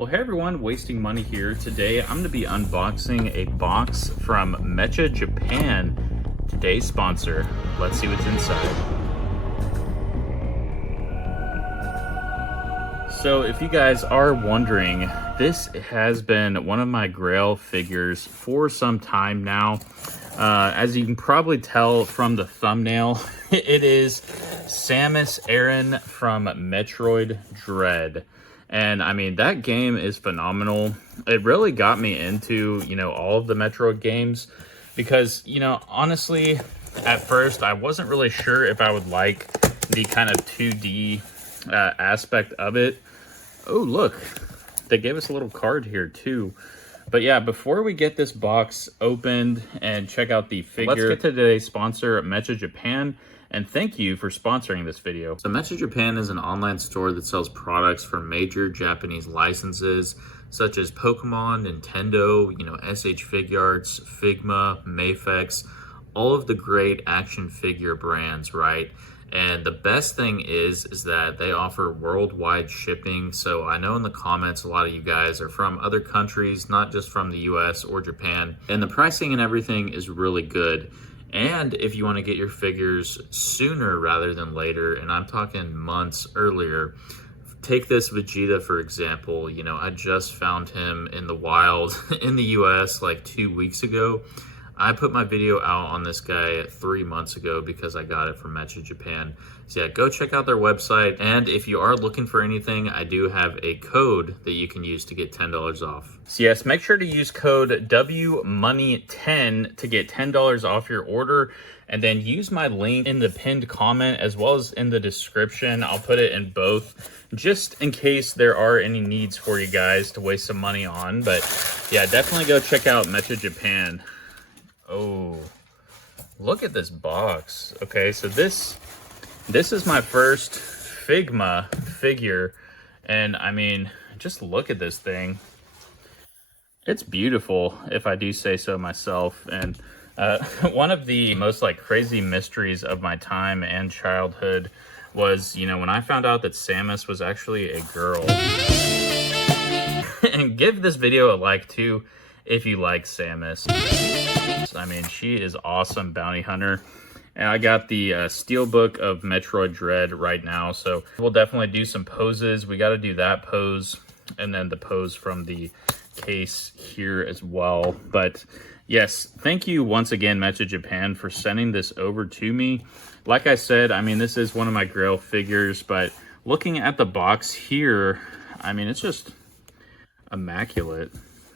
Well, hey everyone, Wasting Money here. Today I'm going to be unboxing a box from Metroid Japan, today's sponsor. Let's see what's inside. So if you guys are wondering, this has been one of my grail figures for some time now. As you can probably tell from the thumbnail, it is Samus Aran from Metroid Dread. And I mean, that game is phenomenal. It really got me into, all of the Metroid games because, honestly, at first I wasn't really sure if I would like the kind of 2D aspect of it. Oh, look, they gave us a little card here too. But yeah, before we get this box opened and check out the figure, let's get to today's sponsor, Metroid Japan. And thank you for sponsoring this video. So Metroid Japan is an online store that sells products for major Japanese licenses, such as Pokemon, Nintendo, SH Figuarts, Figma, Mafex, all of the great action figure brands, right? And the best thing is that they offer worldwide shipping. So I know in the comments, a lot of you guys are from other countries, not just from the US or Japan. And the pricing and everything is really good. And if you want to get your figures sooner rather than later, and I'm talking months earlier, take this Vegeta, for example. I just found him in the wild in the US like 2 weeks ago. I put my video out on this guy 3 months ago because I got it from Metroid Japan. So yeah, go check out their website. And if you are looking for anything, I do have a code that you can use to get $10 off. So yes, make sure to use code WMONEY10 to get $10 off your order. And then use my link in the pinned comment as well as in the description. I'll put it in both just in case there are any needs for you guys to waste some money on. But yeah, definitely go check out Metroid Japan. Oh, look at this box. Okay, so this is my first Figma figure, and I mean, just look at this thing. It's beautiful, if I do say so myself. And one of the most crazy mysteries of my time and childhood was, when I found out that Samus was actually a girl. And give this video a like too if you like Samus. I mean, she is awesome, bounty hunter. And I got the steelbook of Metroid Dread right now, so we'll definitely do some poses. We got to do that pose and then the pose from the case here as well. But yes, thank you once again, Metroid Japan, for sending this over to me. Like I said, I mean, this is one of my grail figures, but looking at the box here, I mean, it's just immaculate.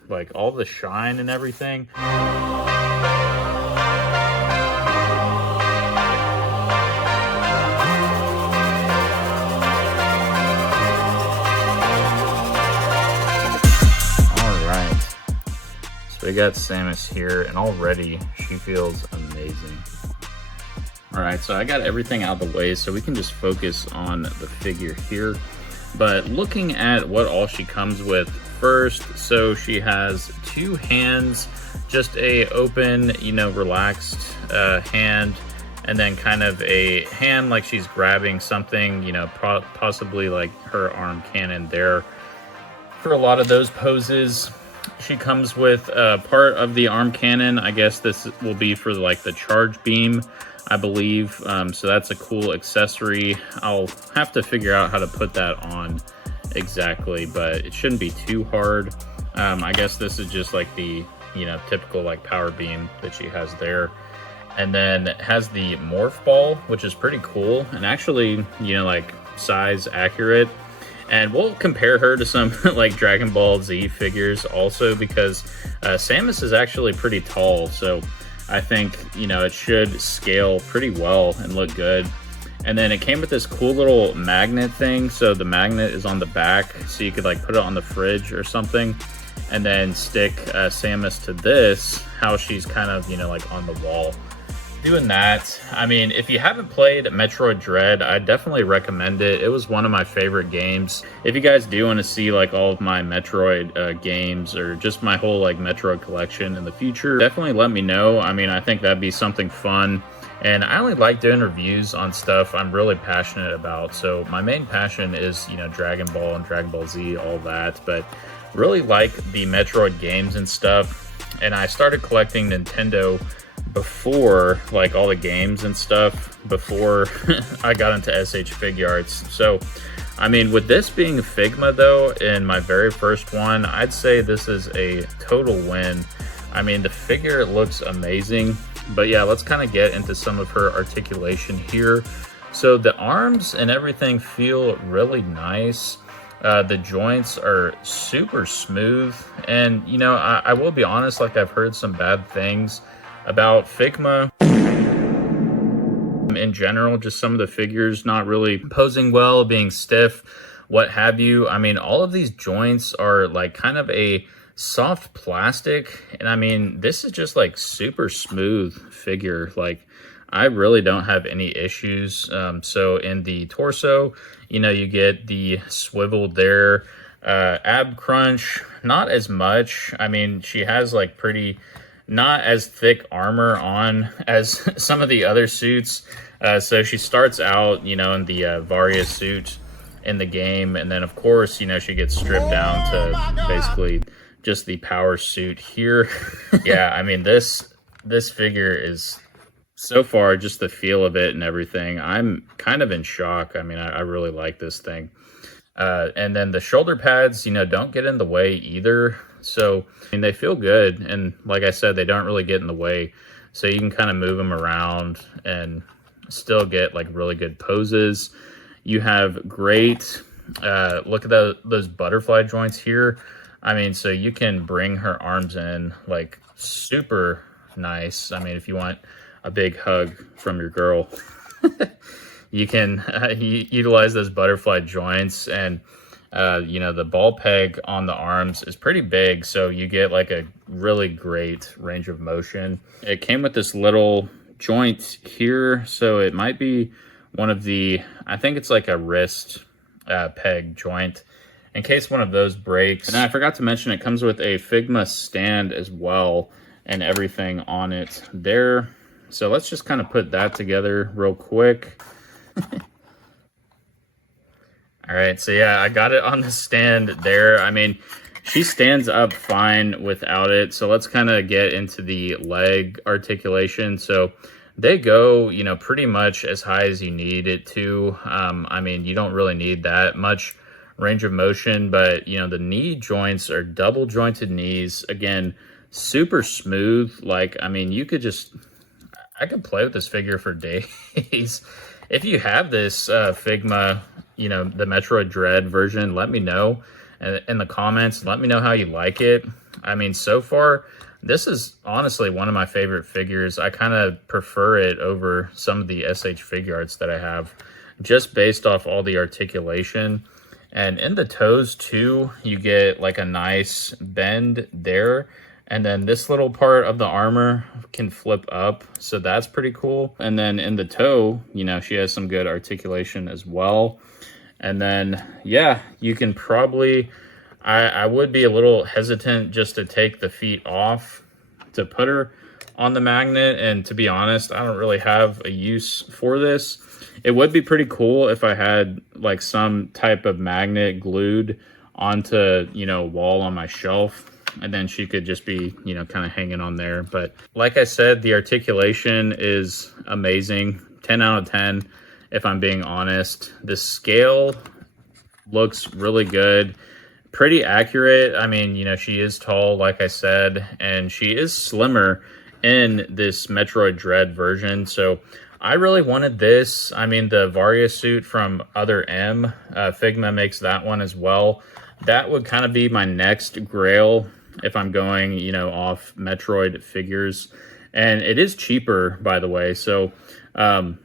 Like all the shine and everything. So we got Samus here, and already she feels amazing. All right, so I got everything out of the way so we can just focus on the figure here. But looking at what all she comes with first, so she has two hands, just a open, relaxed hand, and then kind of a hand like she's grabbing something, possibly like her arm cannon there. For a lot of those poses, she comes with part of the arm cannon. I guess this will be for the charge beam, I believe. So that's a cool accessory. I'll have to figure out how to put that on exactly, but it shouldn't be too hard. I guess this is just the typical power beam that she has there. And then it has the morph ball, which is pretty cool and actually size accurate. And we'll compare her to some Dragon Ball Z figures also, because Samus is actually pretty tall. So I think, it should scale pretty well and look good. And then it came with this cool little magnet thing. So the magnet is on the back, so you could put it on the fridge or something. And then stick Samus to this, how she's kind of, on the wall. Doing that, I mean, if you haven't played Metroid Dread, I definitely recommend it. It was one of my favorite games. If you guys do want to see all of my Metroid games, or just my whole Metroid collection in the future, definitely let me know. I mean, I think that'd be something fun. And I only like doing reviews on stuff I'm really passionate about. So my main passion is, Dragon Ball and Dragon Ball Z, all that. But really like the Metroid games and stuff, and I started collecting Nintendo before, like, all the games and stuff before I got into SH Figuarts. So I mean, with this being Figma though, in my very first one, I'd say this is a total win. I mean, the figure looks amazing, but yeah, let's kind of get into some of her articulation here. So the arms and everything feel really nice. The joints are super smooth, and you know, I will be honest, like, I've heard some bad things about Figma in general, just some of the figures not really posing well, being stiff, what have you. I mean, all of these joints are like kind of a soft plastic, and I mean, this is just like super smooth figure. Like, I really don't have any issues. So in the torso, you know, you get the swivel there, ab crunch, not as much. I mean, she has like pretty, not as thick armor on as some of the other suits. So she starts out, you know, in the Varia suit in the game, and then of course, you know, she gets stripped down to basically just the power suit here. Yeah, I mean, this figure is, so far, just the feel of it and everything, I'm kind of in shock. I mean, I really like this thing. And then the shoulder pads, you know, don't get in the way either. So, I mean, they feel good. And like I said, they don't really get in the way. So you can kind of move them around and still get like really good poses. You have great, look at those butterfly joints here. I mean, so you can bring her arms in like super nice. I mean, if you want a big hug from your girl, you can utilize those butterfly joints. And you know, the ball peg on the arms is pretty big, so you get like a really great range of motion. It came with this little joint here, so it might be one of the, I think it's like a wrist peg joint, in case one of those breaks. And I forgot to mention, it comes with a Figma stand as well and everything on it there. So let's just kind of put that together real quick. All right, so yeah, I got it on the stand there. I mean, she stands up fine without it. So let's kind of get into the leg articulation. So they go, you know, pretty much as high as you need it to. I mean, you don't really need that much range of motion, but you know, the knee joints are double jointed knees. Again, super smooth. Like, I mean, you could just, I could play with this figure for days. If you have this Figma, you know, the Metroid Dread version, let me know in the comments. Let me know how you like it. I mean, so far, this is honestly one of my favorite figures. I kind of prefer it over some of the SH Figuarts that I have, just based off all the articulation. And in the toes too, you get like a nice bend there. And then this little part of the armor can flip up, so that's pretty cool. And then in the toe, you know, she has some good articulation as well. And then, yeah, you can probably, I would be a little hesitant just to take the feet off to put her on the magnet. And to be honest, I don't really have a use for this. It would be pretty cool if I had like some type of magnet glued onto, you know, a wall on my shelf, and then she could just be, you know, kind of hanging on there. But like I said, the articulation is amazing. 10 out of 10, if I'm being honest. The scale looks really good. Pretty accurate. I mean, you know, she is tall, like I said, and she is slimmer in this Metroid Dread version. So I really wanted this. I mean, the Varia suit from Other M, Figma makes that one as well. That would kind of be my next grail if I'm going, you know, off Metroid figures. And it is cheaper, by the way. So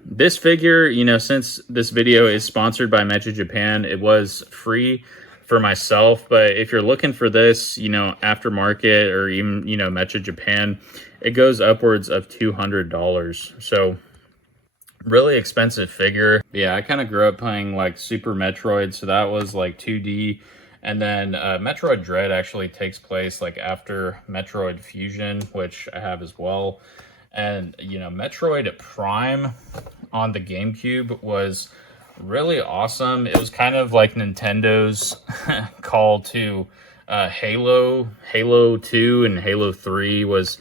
this figure, you know, since this video is sponsored by Metro Japan, it was free for myself. But if you're looking for this, you know, aftermarket or even, you know, Metro Japan, it goes upwards of $200. So really expensive figure. Yeah, I kind of grew up playing like Super Metroid, so that was like 2D. And then Metroid Dread actually takes place like after Metroid Fusion, which I have as well. And, you know, Metroid Prime on the GameCube was really awesome. It was kind of like Nintendo's call to Halo 2 and Halo 3 was,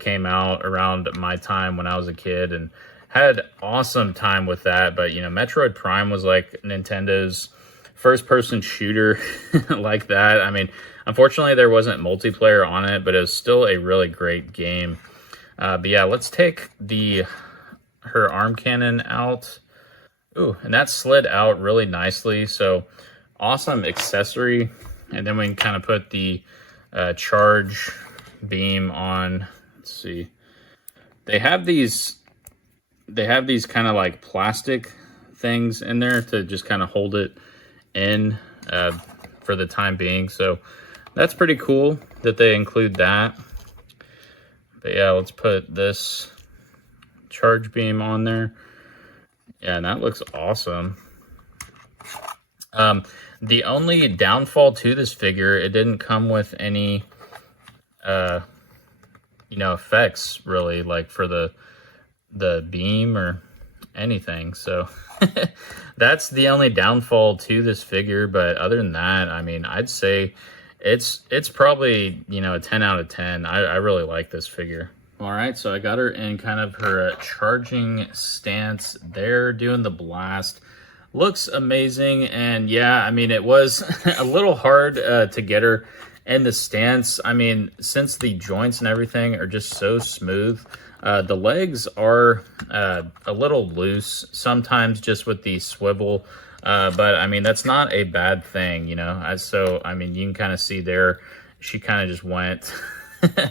came out around my time when I was a kid, and had awesome time with that. But, Metroid Prime was like Nintendo's first person shooter like that. I mean, unfortunately there wasn't multiplayer on it, but it was still a really great game. But yeah, let's take her arm cannon out. Ooh, and that slid out really nicely. So awesome accessory. And then we can kind of put the charge beam on. Let's see. They have these kind of like plastic things in there to just kind of hold it in for the time being. So that's pretty cool that they include that. But yeah, let's put this charge beam on there. Yeah, and that looks awesome. The only downfall to this figure, it didn't come with any, effects really, like for the beam or anything. So that's the only downfall to this figure. But other than that, I mean, I'd say it's probably, a 10 out of 10. I really like this figure. All right, so I got her in kind of her charging stance there, doing the blast. Looks amazing, and yeah, I mean, it was a little hard to get her in the stance. I mean, since the joints and everything are just so smooth, the legs are a little loose sometimes just with the swivel, but I mean, that's not a bad thing, So, I mean, you can kind of see there, she kind of just went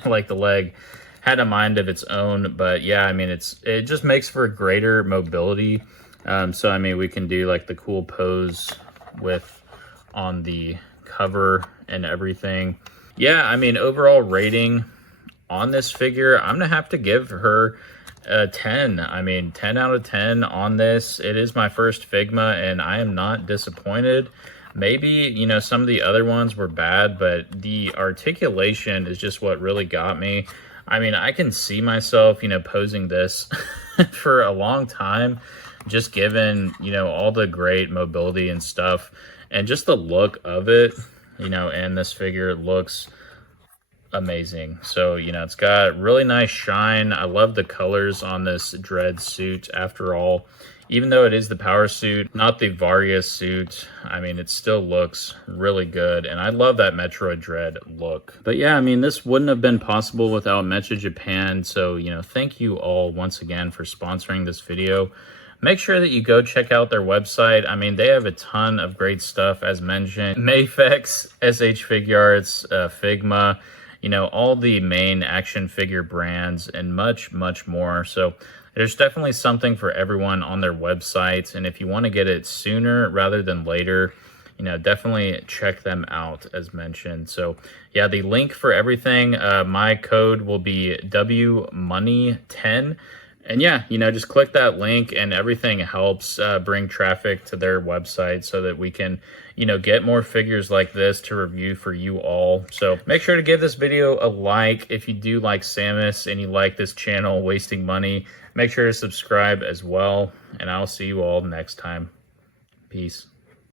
like the leg had a mind of its own. But yeah, I mean, it just makes for greater mobility. So I mean, we can do like the cool pose with on the cover and everything. Yeah, I mean, overall rating on this figure, I'm gonna have to give her a 10. I mean, 10 out of 10 on this. It is my first Figma, and I am not disappointed. Maybe, some of the other ones were bad, but the articulation is just what really got me. I mean, I can see myself, posing this for a long time, just given, all the great mobility and stuff, and just the look of it, and this figure looks amazing. So, it's got really nice shine. I love the colors on this Dread suit after all. Even though it is the power suit, not the Varia suit, I mean, it still looks really good. And I love that Metroid Dread look. But yeah, I mean, this wouldn't have been possible without Mecha Japan. So, thank you all once again for sponsoring this video. Make sure that you go check out their website. I mean, they have a ton of great stuff, as mentioned. Mafex, SH Figuarts, Figma, all the main action figure brands, and much, much more. So there's definitely something for everyone on their website. And if you want to get it sooner rather than later, definitely check them out, as mentioned. So yeah, the link for everything, my code will be WMoney10. And yeah, just click that link, and everything helps bring traffic to their website so that we can, get more figures like this to review for you all. So make sure to give this video a like if you do like Samus and you like this channel wasting money. Make sure to subscribe as well, and I'll see you all next time. Peace.